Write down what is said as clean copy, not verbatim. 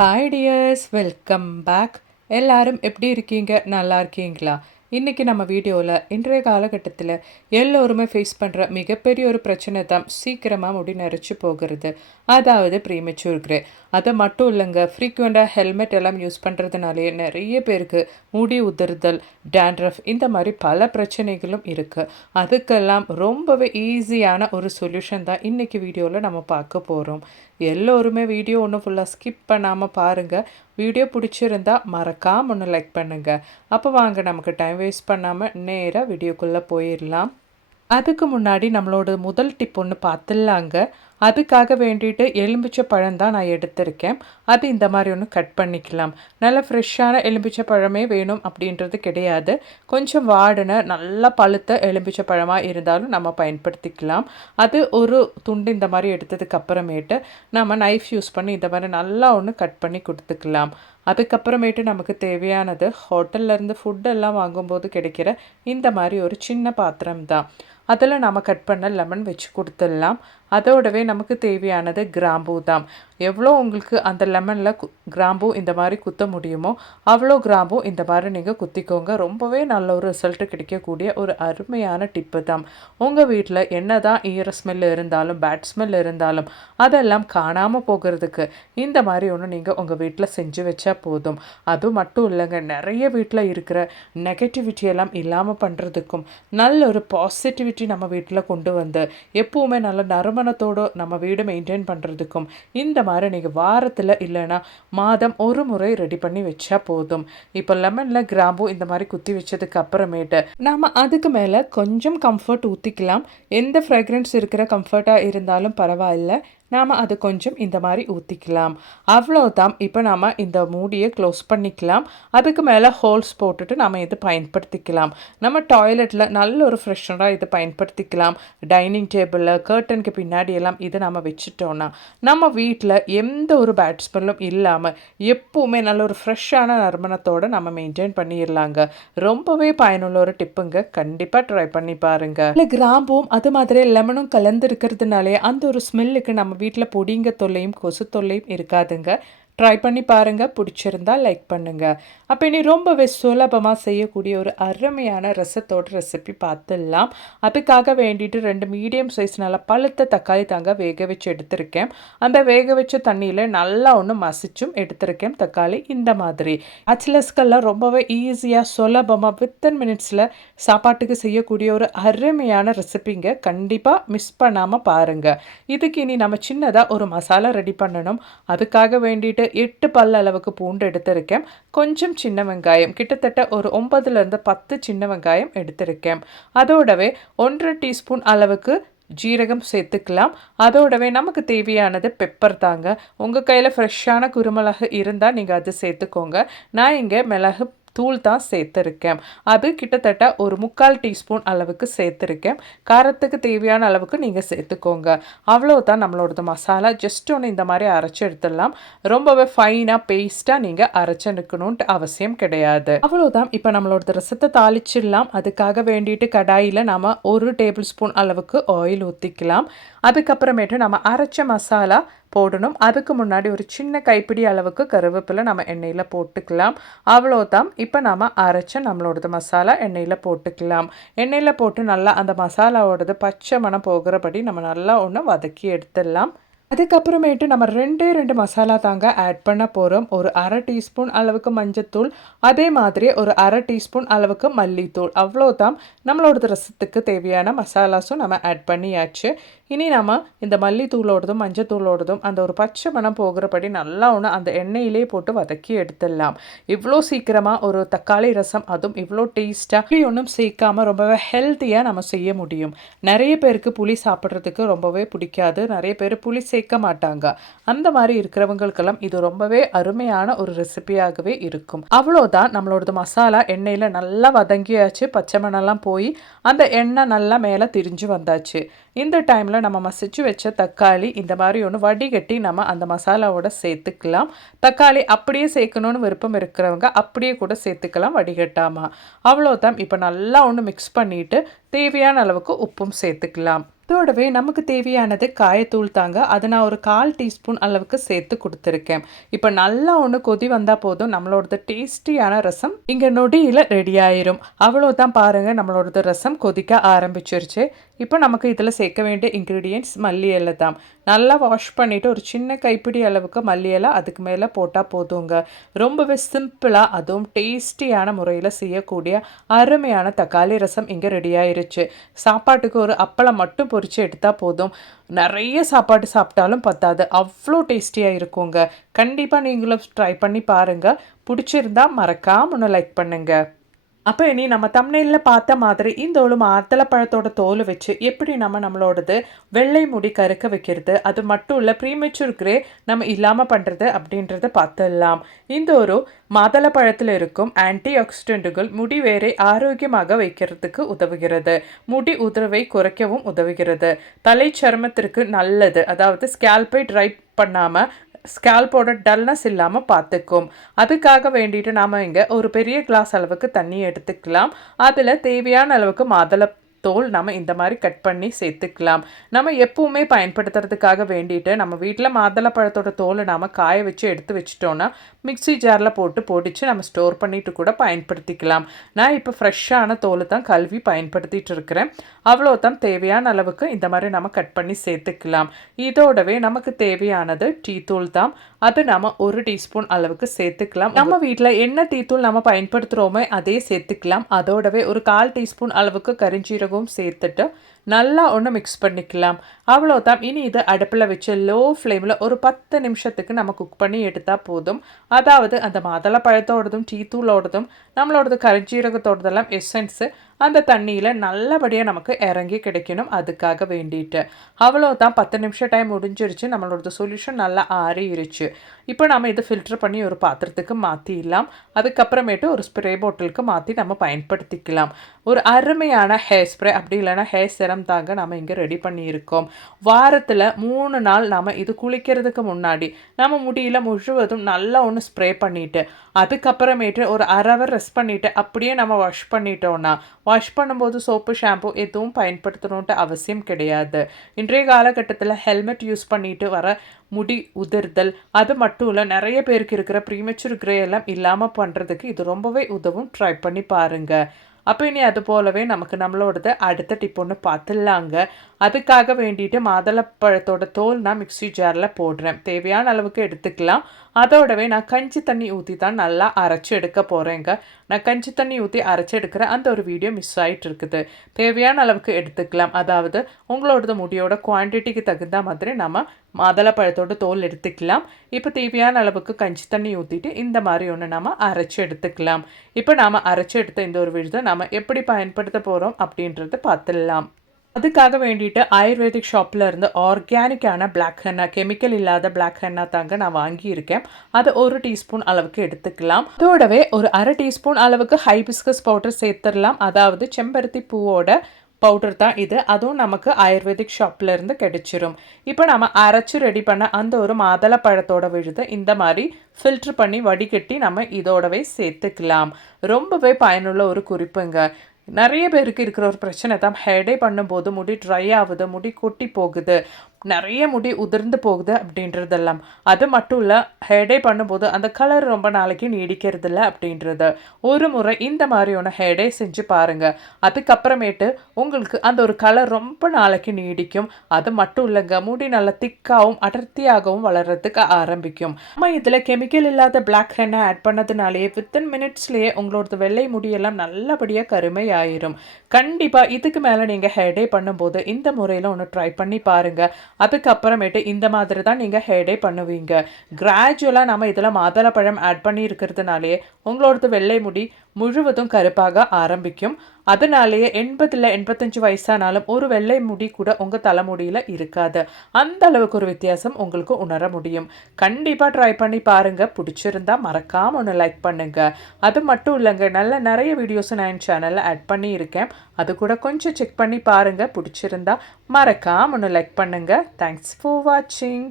Hi tears, welcome back. எல்லாரும் எப்படி இருக்கீங்க? நல்லா இருக்கீங்களா? இன்றைக்கி நம்ம வீடியோவில் இன்றைய காலகட்டத்தில் எல்லோருமே ஃபேஸ் பண்ணுற மிகப்பெரிய ஒரு பிரச்சனை தான் சீக்கிரமாக முடி நரைச்சி போகிறது, அதாவது ப்ரீமெச்சூர் கிரே. அதை மட்டும் இல்லைங்க, ஃப்ரீக்வெண்ட்டாக ஹெல்மெட் எல்லாம் யூஸ் பண்ணுறதுனாலேயே நிறைய பேருக்கு முடி உதிர்தல், டேண்ட்ரஃப் இந்த மாதிரி பல பிரச்சனைகளும் இருக்குது. அதுக்கெல்லாம் ரொம்பவே ஈஸியான ஒரு சொல்யூஷன் தான் இன்றைக்கி வீடியோவில் நம்ம பார்க்க போகிறோம். எல்லோருமே வீடியோ ஒன்றும் ஃபுல்லாக ஸ்கிப் பண்ணாமல் பாருங்கள். வீடியோ பிடிச்சிருந்தா மறக்காம ஒன்று லைக் பண்ணுங்கள். அப்போ வாங்க, நமக்கு டைம் வேஸ்ட் பண்ணாமல் நேராக வீடியோக்குள்ளே போயிடலாம். அதுக்கு முன்னாடி நம்மளோட முதல் டிப் ஒன்று பார்த்துடலாங்க. அதுக்காக வேண்டிட்டு எலும்பிச்சை பழம் தான் நான் எடுத்திருக்கேன். அது இந்த மாதிரி ஒன்று கட் பண்ணிக்கலாம். நல்லா ஃப்ரெஷ்ஷான எலும்பிச்சை பழமே வேணும் அப்படின்றது கிடையாது. கொஞ்சம் வாடின நல்லா பழுத்த எலும்பிச்சை பழமாக இருந்தாலும் நம்ம பயன்படுத்திக்கலாம். அது ஒரு துண்டு இந்த மாதிரி எடுத்ததுக்கு அப்புறமேட்டு நம்ம நைஃப் யூஸ் பண்ணி இந்த மாதிரி நல்லா ஒன்று கட் பண்ணி கொடுத்துக்கலாம். அதுக்கப்புறமேட்டு நமக்கு தேவையானது ஹோட்டல்லேருந்து ஃபுட்டெல்லாம் வாங்கும்போது கிடைக்கிற இந்த மாதிரி ஒரு சின்ன பாத்திரம் தான். அதில் நம்ம கட் பண்ண லெமன் வச்சு கொடுத்துடலாம். அதோடவே நமக்கு தேவையானது கிராம்பூ தான். எவ்வளோ உங்களுக்கு அந்த லெமனில் கிராம்பூ இந்த மாதிரி குத்த முடியுமோ அவ்வளோ கிராம்பூ இந்த மாதிரி நீங்கள் குத்திக்கோங்க. ரொம்பவே நல்ல ஒரு ரிசல்ட்டு கிடைக்கக்கூடிய ஒரு அருமையான டிப்பு தான். உங்கள் வீட்டில் என்ன தான் ஈர ஸ்மெல் இருந்தாலும் பேட் ஸ்மெல் இருந்தாலும் அதெல்லாம் காணாமல் போகிறதுக்கு இந்த மாதிரி ஒன்று நீங்கள் உங்கள் வீட்டில் செஞ்சு வச்சா போதும். அது மட்டும் இல்லைங்க, நிறைய வீட்டில் இருக்கிற நெகட்டிவிட்டி எல்லாம் இல்லாமல் பண்ணுறதுக்கும் நல்ல ஒரு பாசிட்டிவிட்டி நம்ம வீட்டில் கொண்டு வந்து எப்போவுமே நல்ல நறுமணத்தோடு நம்ம வீடு மெயின்டைன் பண்ணுறதுக்கும் இந்த மாதிரி நீங்கள் வாரத்தில் இல்லைன்னா மாதம் ஒரு முறை ரெடி பண்ணி வச்சா போதும். இப்போ லெமனில் கிராம்பு இந்த மாதிரி குத்தி வச்சதுக்கு அப்புறமேட்டு நாம் அதுக்கு மேலே கொஞ்சம் கம்ஃபர்ட் ஊற்றிக்கலாம். எந்த ஃப்ராக்ரன்ஸ் இருக்கிற கம்ஃபர்ட்டாக இருந்தாலும் பரவாயில்ல, நாம் அது கொஞ்சம் இந்த மாதிரி ஊற்றிக்கலாம். அவ்வளோதான். இப்போ நாம் இந்த மூடியை க்ளோஸ் பண்ணிக்கலாம். அதுக்கு மேலே ஹோல்ஸ் போட்டுட்டு நாம் இது பயன்படுத்திக்கலாம். நம்ம டாய்லெட்டில் நல்ல ஒரு ஃப்ரெஷ்னராக இது பயன்படுத்திக்கலாம். டைனிங் டேபிளில் கர்டனுக்கு பின்னாடி எல்லாம் இது நம்ம வச்சுட்டோன்னா நம்ம வீட்டில் எந்த ஒரு பேட் ஸ்மெல்லும் இல்லாமல் எப்போவுமே நல்ல ஒரு ஃப்ரெஷ்ஷான நறுமணத்தோடு நம்ம மெயின்டைன் பண்ணிடலாங்க. ரொம்பவே பயனுள்ள ஒரு டிப்புங்க. கண்டிப்பாக ட்ரை பண்ணி பாருங்கள். இல்லை, கிராம்பும் அது மாதிரி லெமனும் கலந்து இருக்கிறதுனாலே அந்த ஒரு ஸ்மெல்லுக்கு நம்ம வீட்டில் பொடிங்க தொல்லையும் கொசு தொல்லையும் இருக்காதுங்க. ட்ரை பண்ணி பாருங்கள். பிடிச்சிருந்தா லைக் பண்ணுங்கள். அப்போ இனி ரொம்பவே சுலபமாக செய்யக்கூடிய ஒரு அருமையான ரசத்தோட ரெசிபி பார்த்துடலாம். அதுக்காக வேண்டிட்டு 2 மீடியம் சைஸ் நல்லா பழுத்த தக்காளி தாங்க வேக வச்சு எடுத்திருக்கேன். அந்த வேக வச்ச தண்ணியில் நல்லா ஒன்று மசிச்சும் எடுத்திருக்கேன் தக்காளி. இந்த மாதிரி பேச்சுலர்ஸ்கெல்லாம் ரொம்பவே ஈஸியாக சுலபமாக வித்தின் மினிட்ஸில் சாப்பாட்டுக்கு செய்யக்கூடிய ஒரு அருமையான ரெசிபிங்க. கண்டிப்பாக மிஸ் பண்ணாமல் பாருங்கள். இதுக்கு இனி நம்ம சின்னதாக ஒரு மசாலா ரெடி பண்ணணும். அதுக்காக வேண்டிட்டு 8 பல் அளவுக்கு பூண்டு எடுத்திருக்கேன். கொஞ்சம் சின்ன வெங்காயம், கிட்டத்தட்ட ஒரு 9லேருந்து 10 சின்ன வெங்காயம் எடுத்திருக்கேன். அதோடவே 1 டீஸ்பூன் அளவுக்கு ஜீரகம் சேர்த்துக்கலாம். அதோடவே நமக்கு தேவையானது பெப்பர் தாங்க. உங்கள் கையில் ஃப்ரெஷ்ஷான குருமிளகு இருந்தால் நீங்கள் அது சேர்த்துக்கோங்க. நான் இங்கே மிளகு தூள் தான் சேர்த்துருக்கேன். அது கிட்டத்தட்ட ஒரு 3/4 டீஸ்பூன் அளவுக்கு சேர்த்துருக்கேன். காரத்துக்கு தேவையான அளவுக்கு நீங்கள் சேர்த்துக்கோங்க. அவ்வளோதான் நம்மளோட மசாலா. ஜஸ்ட் ஒன்று இந்த மாதிரி அரைச்சி எடுத்துடலாம். ரொம்பவே ஃபைனாக பேஸ்ட்டாக நீங்கள் அரைச்செடுக்கணுன்ட்டு அவசியம் கிடையாது. அவ்வளோதான். இப்போ நம்மளோட ரசத்தை தாளிச்சிடலாம். அதுக்காக வேண்டிட்டு கடாயில் நம்ம 1 டேபிள் ஸ்பூன் அளவுக்கு ஆயில் ஊற்றிக்கலாம். அதுக்கப்புறமேட்டு நம்ம அரைச்ச மசாலா போடணும். அதுக்கு முன்னாடி ஒரு சின்ன கைப்பிடி அளவுக்கு கருவேப்பிலை நம்ம எண்ணெயில் போட்டுக்கலாம். அவ்வளோதான். இப்போ நம்ம அரைச்ச நம்மளோடது மசாலா எண்ணெயில் போட்டுக்கலாம். எண்ணெயில் போட்டு நல்லா அந்த மசாலாவோடது பச்சை மணம் போகிறபடி நம்ம நல்லா ஒன்று வதக்கி எடுத்துடலாம். அதுக்கப்புறமேட்டு நம்ம 2 மசாலா தாங்க ஆட் பண்ண போகிறோம். ஒரு 1/2 டீஸ்பூன் அளவுக்கு மஞ்சத்தூள், அதே மாதிரி ஒரு 1/2 டீஸ்பூன் அளவுக்கு மல்லித்தூள். அவ்வளோதான். நம்மளோட ரசத்துக்கு தேவையான மசாலாஸும் நம்ம ஆட் பண்ணியாச்சு. இனி நம்ம இந்த மல்லித்தூளோடதும் மஞ்சத்தூளோடதும் அந்த ஒரு பச்சை மணம் போகிறபடி நல்லா ஒன்று அந்த எண்ணெயிலே போட்டு வதக்கி எடுத்துடலாம். இவ்வளோ சீக்கிரமாக ஒரு தக்காளி ரசம், அதுவும் இவ்வளோ டேஸ்ட்டாக புளி ஒன்றும் சேர்க்காமல் ரொம்பவே ஹெல்த்தியாக நம்ம செய்ய முடியும். நிறைய பேருக்கு புளி சாப்பிட்றதுக்கு ரொம்பவே பிடிக்காது. நிறைய பேர் புளி சேர்க்க மாட்டாங்க. அந்த மாதிரி இருக்கிறவங்களுக்கெல்லாம் இது ரொம்பவே அருமையான ஒரு ரெசிபியாகவே இருக்கும். அவ்வளோதான். நம்மளோட மசாலா எண்ணெயில் நல்லா வதங்கியாச்சு. பச்சை மணம்லாம் போய் அந்த எண்ணெய் நல்லா மேலே திரிஞ்சு வந்தாச்சு. இந்த டைமில் நம்ம மசிச்சு வச்ச தக்காளி இந்த மாதிரி ஒன்று வடிகட்டி நம்ம அந்த மசாலாவோட சேர்த்துக்கலாம். தக்காளி அப்படியே சேர்க்கணுன்னு விருப்பம் இருக்கிறவங்க அப்படியே கூட சேர்த்துக்கலாம், வடிகட்டாமல். அவ்வளோதான். இப்போ நல்லா ஒன்று மிக்ஸ் பண்ணிவிட்டு தேவையான அளவுக்கு உப்பும் சேர்த்துக்கலாம். அதோடவே நமக்கு தேவையானது காயத்தூள் தாங்க. அதை நான் ஒரு 1/4 டீஸ்பூன் அளவுக்கு சேர்த்து கொடுத்துருக்கேன். இப்போ நல்லா ஒன்று கொதி வந்தால் போதும், நம்மளோடது டேஸ்டியான ரசம் இங்கே நொடியில் ரெடி ஆயிரும். அவ்வளோதான் பாருங்கள், நம்மளோடது ரசம் கொதிக்க ஆரம்பிச்சிருச்சு. இப்போ நமக்கு இதில் சேர்க்க வேண்டிய இன்க்ரீடியன்ட்ஸ் மல்லி இலை தான். நல்லா வாஷ் பண்ணிவிட்டு ஒரு சின்ன கைப்பிடி அளவுக்கு மல்லி இலை அதுக்கு மேலே போட்டால் போதுங்க. ரொம்பவே சிம்பிளாக அதுவும் டேஸ்டியான முறையில் செய்யக்கூடிய அருமையான தக்காளி ரசம் இங்கே ரெடி ஆயிருச்சு. சாப்பாட்டுக்கு ஒரு அப்பளம் மட்டும் பொரிச்சு எடுத்தால் போதும், நிறைய சாப்பாடு சாப்பிட்டாலும் பத்தாது, அவ்வளோ டேஸ்டியாக இருக்குங்க. கண்டிப்பாக நீங்களும் ட்ரை பண்ணி பாருங்கள். பிடிச்சிருந்தா மறக்காம ஒன்று லைக் பண்ணுங்கள். அப்போ இனி நம்ம தம்ப்நெயிலில் பார்த்த மாதிரி இந்த ஒரு மாதுளப்பழத்தோட தோல் வச்சு எப்படி நம்மளோடது வெள்ளை முடி கருக்க வைக்கிறது, அது மட்டும் இல்லை ப்ரீமெச்சூர் கிரே நம்ம இல்லாமல் பண்ணுறது அப்படின்றத பார்த்துடலாம். இந்த ஒரு மாதுளப்பழத்தில் இருக்கும் ஆன்டி ஆக்சிடென்ட்டுகள் முடி வேரை ஆரோக்கியமாக வைக்கிறதுக்கு உதவுகிறது, முடி உதிர்வை குறைக்கவும் உதவுகிறது, தலை சருமத்திற்கு நல்லது, அதாவது ஸ்கேல்பை ட்ரை பண்ணாமல் ஸ்கேல்போட டல்னஸ் இல்லாமல் பார்த்துக்கும். அதுக்காக வேண்டிட்டு நாம் இங்கே ஒரு பெரிய கிளாஸ் அளவுக்கு தண்ணி எடுத்துக்கலாம். அதில் தேவையான அளவுக்கு மாதுளை தோல் நம்ம இந்த மாதிரி கட் பண்ணி சேர்த்துக்கலாம். நம்ம எப்பவுமே பயன்படுத்துறதுக்காக வேண்டிட்டு நம்ம வீட்டில் மாதுளப்பழத்தோட தோலை நாம் காய வச்சு எடுத்து வச்சிட்டோன்னா மிக்சி ஜாரில் போட்டு பொடிச்சு நம்ம ஸ்டோர் பண்ணிட்டு கூட பயன்படுத்திக்கலாம். நான் இப்போ ஃப்ரெஷ்ஷான தோலை தான் கழுவி பயன்படுத்திட்டு இருக்கிறேன். அவ்வளோதான், தேவையான அளவுக்கு இந்த மாதிரி நம்ம கட் பண்ணி சேர்த்துக்கலாம். இதோடவே நமக்கு தேவையானது டீ தூள் தான். அது நம்ம 1 டீஸ்பூன் அளவுக்கு சேர்த்துக்கலாம். நம்ம வீட்டில் என்ன டீ தூள் நம்ம பயன்படுத்துகிறோமோ அதே சேர்த்துக்கலாம். அதோடவே ஒரு 1/4 டீஸ்பூன் அளவுக்கு கரிஞ்சீரகம் சேர்த்துட்டு நல்லா ஒன்று மிக்ஸ் பண்ணிக்கலாம். அவ்வளோதான். இனி இது அடுப்பில் வச்சு லோ ஃப்ளேமில் ஒரு 10 நிமிஷத்துக்கு நம்ம குக் பண்ணி எடுத்தால் போதும். அதாவது அந்த மாதுளப்பழத்தோடதும் டீ தூளோடதும் நம்மளோடது கரிஞ்சீரகத்தோடதெல்லாம் எசன்ஸு அந்த தண்ணியில் நல்லபடியாக நமக்கு இறங்கி கிடைக்கணும். அதுக்காக வேண்டிட்டு அவ்வளோதான். 10 நிமிஷம் டைம் முடிஞ்சிருச்சு. நம்மளோட சொல்யூஷன் நல்லா ஆறிடுச்சு. இப்போ நம்ம இதை ஃபில்டர் பண்ணி ஒரு பாத்திரத்துக்கு மாற்றிடலாம். அதுக்கப்புறமேட்டு ஒரு ஸ்ப்ரே பாட்டிலுக்கு மாற்றி நம்ம பயன்படுத்திக்கலாம். ஒரு அருமையான ஹேர் ஸ்ப்ரே அப்படி இல்லைனா ஹேர் செரம் தாங்க நம்ம இங்கே ரெடி பண்ணியிருக்கோம். வாரத்தில் 3 நாள் நாம் இது குளிக்கிறதுக்கு முன்னாடி நம்ம முடியில் முழுவதும் நல்லா ஒன்று ஸ்ப்ரே பண்ணிவிட்டு அதுக்கப்புறமேட்டு ஒரு 1/2 ஹவர் ரெஸ்ட் பண்ணிவிட்டு அப்படியே நம்ம வாஷ் பண்ணிட்டோன்னா, வாஷ் பண்ணும்போது சோப்பு ஷாம்பு எதுவும் பயன்படுத்தணுன்ட்டு அவசியம் கிடையாது. இன்றைய காலகட்டத்தில் ஹெல்மெட் யூஸ் பண்ணிட்டு வர முடி உதிர்தல் அது மட்டும் இல்லை, நிறைய பேருக்கு இருக்கிற ப்ரீமெச்சூர் கிரே எல்லாம் இல்லாமல் பண்ணுறதுக்கு இது ரொம்பவே உதவும். ட்ரை பண்ணி பாருங்கள். அப்போ இனி அது போலவே நமக்கு நம்மளோடது அடுத்த டிப் ஒன்று பார்த்துடலாங்க. அதுக்காக வேண்டிட்டு மாதுளப்பழத்தோட தோல் நான் மிக்சி ஜாரில் போடுறேன். தேவையான அளவுக்கு எடுத்துக்கலாம். அதோடவே நான் கஞ்சி தண்ணி ஊற்றி தான் நல்லா அரைச்சி எடுக்க போகிறேங்க. நான் கஞ்சி தண்ணி ஊற்றி அரைச்சி எடுக்கிற அந்த ஒரு வீடியோ மிஸ் ஆகிட்டு இருக்குது. தேவையான அளவுக்கு எடுத்துக்கலாம். அதாவது உங்களோடது முடியோட குவான்டிட்டிக்கு தகுந்த மாதிரி நம்ம மாதுளப்பழத்தோட தோல் எடுத்துக்கலாம். இப்போ தேவையான அளவுக்கு கஞ்சி தண்ணி ஊற்றிட்டு இந்த மாதிரி ஒன்று நம்ம அரைச்சி எடுத்துக்கலாம். இப்போ நாம் அரைச்சி எடுத்த இந்த ஒரு விழுதை நம்ம எப்படி பயன்படுத்த போகிறோம் அப்படின்றத பார்த்துடலாம். அதுக்காக வேண்டிட்டு ஆயுர்வேதிக் ஷாப்பில் இருந்து ஆர்கானிக்கான பிளாக் ஹென்னா, கெமிக்கல் இல்லாத பிளாக் ஹென்னா தாங்க நான் வாங்கியிருக்கேன். அது 1 டீஸ்பூன் அளவுக்கு எடுத்துக்கலாம். அதோடவே ஒரு 1/2 டீஸ்பூன் அளவுக்கு ஹைபிஸ்கஸ் பவுடர் சேர்த்துடலாம். அதாவது செம்பருத்தி பூவோட பவுடர் தான் இது. அதுவும் நமக்கு ஆயுர்வேதிக் ஷாப்பில் இருந்து கிடைச்சிரும். இப்போ நம்ம அரைச்சி ரெடி பண்ண அந்த ஒரு மாதுளப்பழத்தோட விழுதை இந்த மாதிரி ஃபில்ட்ரு பண்ணி வடிகட்டி நம்ம இதோடவே சேர்த்துக்கலாம். ரொம்பவே பயனுள்ள ஒரு குறிப்புங்க. நிறைய பேருக்கு இருக்கிற ஒரு பிரச்சனை தான் ஹேர்டே பண்ணும்போது முடி ட்ரை ஆகுது, முடி கொட்டி போகுது, நிறைய முடி உதிர்ந்து போகுது அப்படின்றதெல்லாம். அது மட்டும் இல்லை, ஹேர்டே பண்ணும்போது அந்த கலர் ரொம்ப நாளைக்கு நீடிக்கிறது இல்லை அப்படின்றது. ஒரு முறை இந்த மாதிரியான ஹேர்டே செஞ்சு பாருங்கள். அதுக்கப்புறமேட்டு உங்களுக்கு அந்த ஒரு கலர் ரொம்ப நாளைக்கு நீடிக்கும். அது மட்டும் இல்லைங்க, முடி நல்லா திக்காகவும் அடர்த்தியாகவும் வளர்கிறதுக்கு ஆரம்பிக்கும். நம்ம இதில் கெமிக்கல் இல்லாத பிளாக் ஹென்னா ஆட் பண்ணதுனாலேயே வித்தின் மினிட்ஸ்லேயே உங்களோட வெள்ளை முடியெல்லாம் நல்லபடியாக கருமை ஆயிரும். கண்டிப்பாக இதுக்கு மேலே நீங்கள் ஹேர்டே பண்ணும்போது இந்த முறையில் ஒன்று ட்ரை பண்ணி பாருங்கள். அதுக்கப்புறமேட்டு இந்த மாதிரி தான் நீங்கள் ஹேர்டே பண்ணுவீங்க. கிராஜுவலாக நம்ம இதில் மாதுளப்பழம் ஆட் பண்ணி இருக்கிறதுனாலே உங்களோடது வெள்ளை முடி முழுவதும் கருப்பாக ஆரம்பிக்கும். அதனாலேயே 80 இல்லை 85 வயசானாலும் ஒரு வெள்ளை முடி கூட உங்கள் தலைமுடியில் இருக்காது. அந்த அளவுக்கு ஒரு வித்தியாசம் உங்களுக்கு உணர முடியும். கண்டிப்பாக ட்ரை பண்ணி பாருங்கள். பிடிச்சிருந்தா மறக்காமல் ஒன்று லைக் பண்ணுங்கள். அது மட்டும் இல்லைங்க, நிறைய வீடியோஸ் நான் என் சேனலில் ஆட் பண்ணியிருக்கேன். அது கூட கொஞ்சம் செக் பண்ணி பாருங்கள். பிடிச்சிருந்தா மறக்காமல் ஒன்று லைக் பண்ணுங்கள். தேங்க்ஸ் ஃபார் வாட்சிங்.